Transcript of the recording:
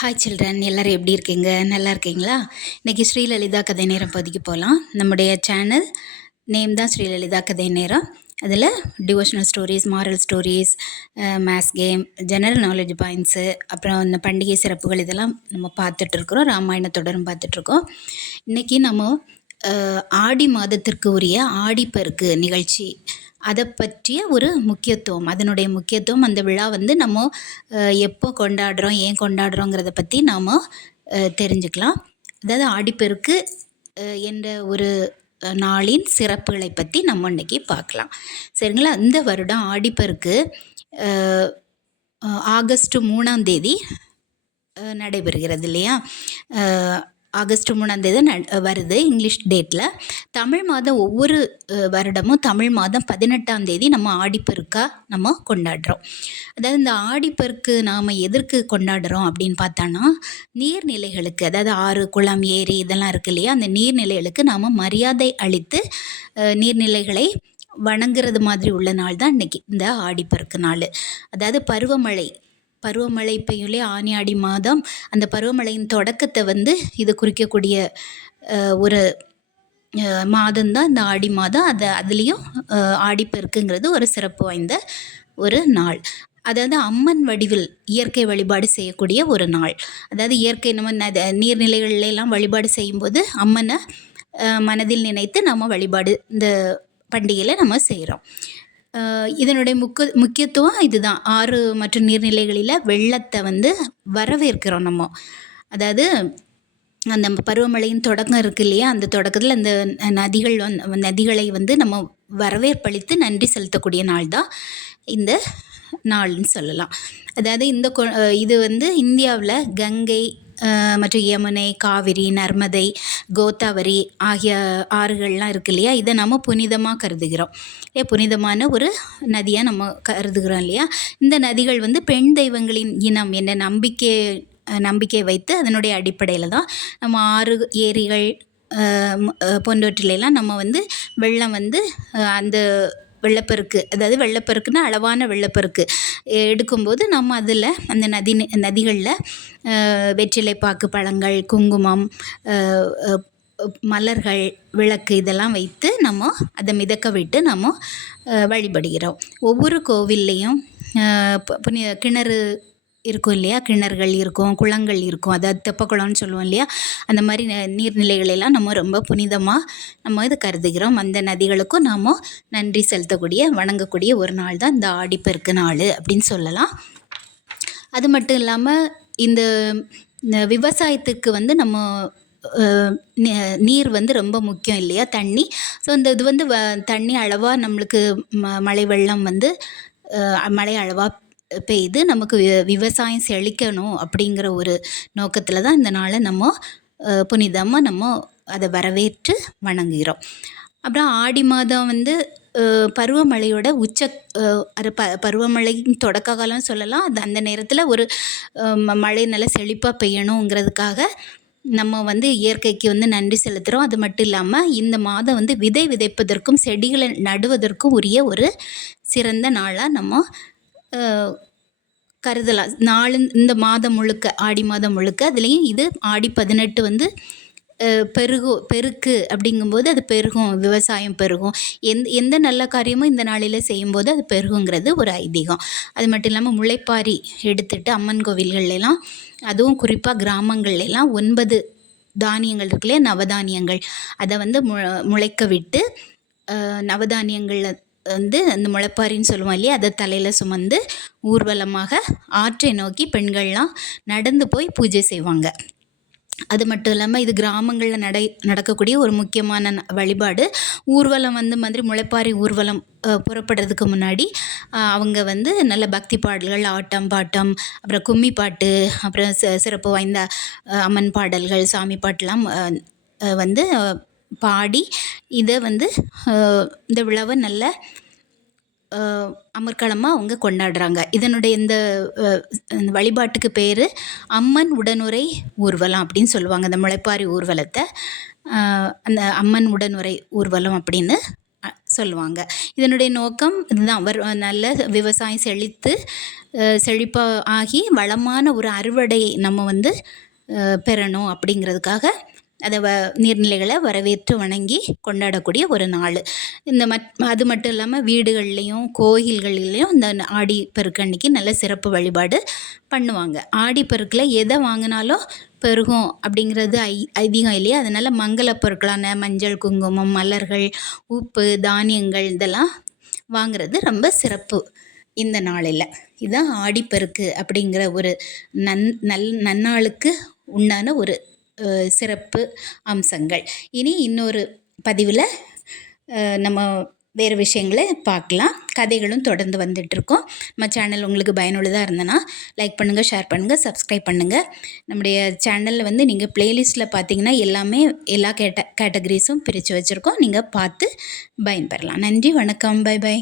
Hi children, எல்லோரும் எப்படி இருக்கீங்க? நல்லா இருக்கீங்களா? இன்றைக்கி ஸ்ரீலலிதா கதை நேரம் பகுதிக்கு போகலாம். நம்முடைய சேனல் நேம் தான் ஸ்ரீலலிதா கதை நேரம். அதில் devotional stories, moral stories, maths game, general knowledge points, அப்புறம் இந்த பண்டிகை சிறப்புகள் இதெல்லாம் நம்ம பார்த்துட்ருக்குறோம். ராமாயண தொடரும் பார்த்துட்ருக்கோம். இன்றைக்கி நம்ம ஆடி மாதத்திற்கு உரிய ஆடிப்பெருக்கு நிகழ்ச்சி, அதை பற்றிய ஒரு முக்கியத்துவம், அதனுடைய முக்கியத்துவம், அந்த விழா வந்து நம்ம எப்போ கொண்டாடுறோம், ஏன் கொண்டாடுறோங்கிறத பற்றி நாம் தெரிஞ்சுக்கலாம். அதாவது ஆடிப்பெருக்கு என்ற ஒரு நாளின் சிறப்புகளை பற்றி நம்ம இன்றைக்கி பார்க்கலாம். சரிங்களா? இந்த வருடம் ஆடிப்பெருக்கு ஆகஸ்ட் 3ஆம் தேதி நடைபெறுகிறது இல்லையா? ஆகஸ்ட் 3ஆம் தேதி வருது இங்கிலீஷ் டேட்டில். தமிழ் மாதம் ஒவ்வொரு வருடமும் தமிழ் மாதம் 18ஆம் தேதி நம்ம ஆடிப்பெருக்காக நம்ம கொண்டாடுறோம். அதாவது இந்த ஆடிப்பெருக்கு நாம் எதற்கு கொண்டாடுறோம் அப்படின்னு பார்த்தோன்னா, நீர்நிலைகளுக்கு, அதாவது ஆறு, குளம், ஏரி இதெல்லாம் இருக்குது இல்லையா? அந்த நீர்நிலைகளுக்கு நாம் மரியாதை அளித்து நீர்நிலைகளை வணங்குறது மாதிரி உள்ள நாள் தான் இன்றைக்கி இந்த ஆடிப்பெருக்கு நாள். அதாவது பருவமழை பெய்யும் இல்லையா? ஆனி ஆடி மாதம், அந்த பருவமழையின் தொடக்கத்தை வந்து இது குறிக்கக்கூடிய ஒரு மாதம்தான் இந்த ஆடி மாதம். அதுலேயும் ஆடிப்பெருக்குங்கிறது ஒரு சிறப்பு வாய்ந்த ஒரு நாள். அதாவது அம்மன் வடிவில் இயற்கை வழிபாடு செய்யக்கூடிய ஒரு நாள். அதாவது இயற்கை நம்ம நீர்நிலைகள்லாம் வழிபாடு செய்யும்போது அம்மனை மனதில் நினைத்து நம்ம வழிபாடு இந்த பண்டிகையில் நம்ம செய்கிறோம். இதனுடைய முக்கியத்துவம் இதுதான். ஆறு மற்றும் நீர்நிலைகளில் வெள்ளத்தை வந்து வரவேற்கிறோம் நம்ம. அதாவது அந்த பருவமழையின் தொடக்கம் இருக்குது இல்லையா? அந்த தொடக்கத்தில் அந்த நதிகளை வந்து நம்ம வரவேற்பளித்து நன்றி செலுத்தக்கூடிய நாள் தான் இந்த நாள்னு சொல்லலாம். அதாவது இது வந்து இந்தியாவில் கங்கை மற்றும் யமுனை, காவிரி, நர்மதை, கோதாவரி ஆகிய ஆறுகள்லாம் இருக்குது இல்லையா? இதை நம்ம புனிதமாக கருதுகிறோம். புனிதமான ஒரு நதியாக நம்ம கருதுகிறோம் இல்லையா? இந்த நதிகள் வந்து பெண் தெய்வங்களின் இனம் என்ற நம்பிக்கை வைத்து அதனுடைய அடிப்படையில் தான் நம்ம ஆறு, ஏரிகள் போன்றவற்றிலெல்லாம் நம்ம வந்து வெள்ளம் வந்து அந்த வெள்ளப்பெருக்கு, அதாவது வெள்ளப்பெருக்குன்னா அளவான வெள்ளப்பெருக்கு எடுக்கும்போது நம்ம அதில் அந்த நதிகளில் வெற்றிலை பாக்கு, பழங்கள், குங்குமம், மலர்கள், விளக்கு இதெல்லாம் வைத்து நம்ம அதை மிதக்க விட்டு நம்ம வழிபடுகிறோம். ஒவ்வொரு கோவில்லையும் கிணறு இருக்கும் இல்லையா? கிணறுகள் இருக்கும், குளங்கள் இருக்கும். அதாவது தெப்பக்குளம்னு சொல்லுவோம் இல்லையா? அந்த மாதிரி நீர்நிலைகளெல்லாம் நம்ம ரொம்ப புனிதமாக நம்ம இதை கருதுகிறோம். அந்த நதிகளுக்கும் நாம் நன்றி செலுத்தக்கூடிய, வணங்கக்கூடிய ஒரு நாள் தான் இந்த ஆடிப்பெருக்கு நாள் அப்படின்னு சொல்லலாம். அது மட்டும் இல்லாமல் இந்த விவசாயத்துக்கு வந்து நம்ம நீர் வந்து ரொம்ப முக்கியம் இல்லையா? தண்ணி. ஸோ இது வந்து தண்ணி அளவாக நம்மளுக்கு மழை வெள்ளம் வந்து மழை அளவாக பெய்து நமக்கு விவசாயம் செழிக்கணும் அப்படிங்கிற ஒரு நோக்கத்தில் தான் இந்த நாளை நம்ம புனிதமாக நம்ம அதை வரவேற்று வணங்குகிறோம். அப்புறம் ஆடி மாதம் வந்து பருவமழையோட பருவமழையின் தொடக்க காலம்னு சொல்லலாம். அந்த நேரத்தில் ஒரு மழை நல்லா செழிப்பாக பெய்யணுங்கிறதுக்காக நம்ம வந்து இயற்கைக்கு வந்து நன்றி செலுத்துகிறோம். அது மட்டும் இல்லாமல் இந்த மாதம் வந்து விதை விதைப்பதற்கும் செடிகளை நடுவதற்கும் உரிய ஒரு சிறந்த நாளாக நம்ம கருதலாம். இந்த மாதம் முழுக்க, ஆடி மாதம் முழுக்க, அதுலேயும் இது ஆடி 18 வந்து பெருக்கு அப்படிங்கும்போது அது பெருகும், விவசாயம் பெருகும். எந்த நல்ல காரியமும் இந்த நாளில் செய்யும்போது அது பெருகுங்கிறது ஒரு ஐதீகம். அது மட்டும் இல்லாமல் முளைப்பாரி எடுத்துட்டு அம்மன் கோவில்கள்லாம், அதுவும் குறிப்பாக கிராமங்கள்லாம் 9 தானியங்கள் இருக்கு இல்லையா? நவதானியங்கள், அதை வந்து முளைக்க விட்டு நவதானியங்களில் வந்து அந்த முளைப்பாரின்னு சொல்லுவோம் இல்லையா? அதை தலையில் சுமந்து ஊர்வலமாக ஆற்றை நோக்கி பெண்கள்லாம் நடந்து போய் பூஜை செய்வாங்க. அது மட்டும் இல்லாமல் இது கிராமங்களில் நடக்கக்கூடிய ஒரு முக்கியமான வழிபாடு. ஊர்வலம் வந்து மாதிரி முளைப்பாரி ஊர்வலம் புறப்படுறதுக்கு முன்னாடி அவங்க வந்து நல்ல பக்தி பாடல்கள், ஆட்டம் பாட்டம், அப்புறம் கும்மி பாட்டு, அப்புறம் சிறப்பு வாய்ந்த அம்மன் பாடல்கள், சாமி பாட்டெலாம் வந்து பாடி இதை வந்து இந்த விழாவை நல்ல அமர்க்களமாக அவங்க கொண்டாடுறாங்க. இதனுடைய இந்த வழிபாட்டுக்கு பேர் அம்மன் உடனுறை ஊர்வலம் அப்படின்னு சொல்லுவாங்க. அந்த முளைப்பாரி ஊர்வலத்தை அந்த அம்மன் உடனுறை ஊர்வலம் அப்படின்னு சொல்லுவாங்க. இதனுடைய நோக்கம் இதுதான், நல்ல விவசாயம் செழிப்பாக ஆகி வளமான ஒரு அறுவடையை நம்ம வந்து பெறணும் அப்படிங்கிறதுக்காக அதை நீர்நிலைகளை வரவேற்று வணங்கி கொண்டாடக்கூடிய ஒரு நாள். அது மட்டும் இல்லாமல் வீடுகள்லேயும் கோயில்கள்லேயும் இந்த ஆடிப்பெருக்கு அன்னைக்கு நல்ல சிறப்பு வழிபாடு பண்ணுவாங்க. ஆடிப்பெருக்கில் எதை வாங்கினாலும் பெருகும் அப்படிங்கிறது ஐதீகம் இல்லையா? அதனால் மங்கள பொருட்களான மஞ்சள், குங்குமம், மலர்கள், உப்பு, தானியங்கள் இதெல்லாம் வாங்கிறது ரொம்ப சிறப்பு இந்த நாளில். இதுதான் ஆடிப்பெருக்கு அப்படிங்கிற ஒரு நன்னாளுக்கு உண்டான ஒரு சிறப்பு அம்சங்கள். இனி இன்னொரு பதிவில் நம்ம வேறு விஷயங்களை பார்க்கலாம். கதைகளும் தொடர்ந்து வந்துட்டுருக்கோம். நம்ம சேனல் உங்களுக்கு பயனுள்ளதாக இருந்ததுன்னா லைக் பண்ணுங்கள், ஷேர் பண்ணுங்கள், சப்ஸ்கிரைப் பண்ணுங்கள். நம்முடைய சேனலில் வந்து நீங்கள் ப்ளேலிஸ்ட்டில் பார்த்தீங்கன்னா எல்லா கேட்டகரிஸும் பிரித்து வச்சுருக்கோம். நீங்கள் பார்த்து பயன்பெறலாம். நன்றி, வணக்கம், பை.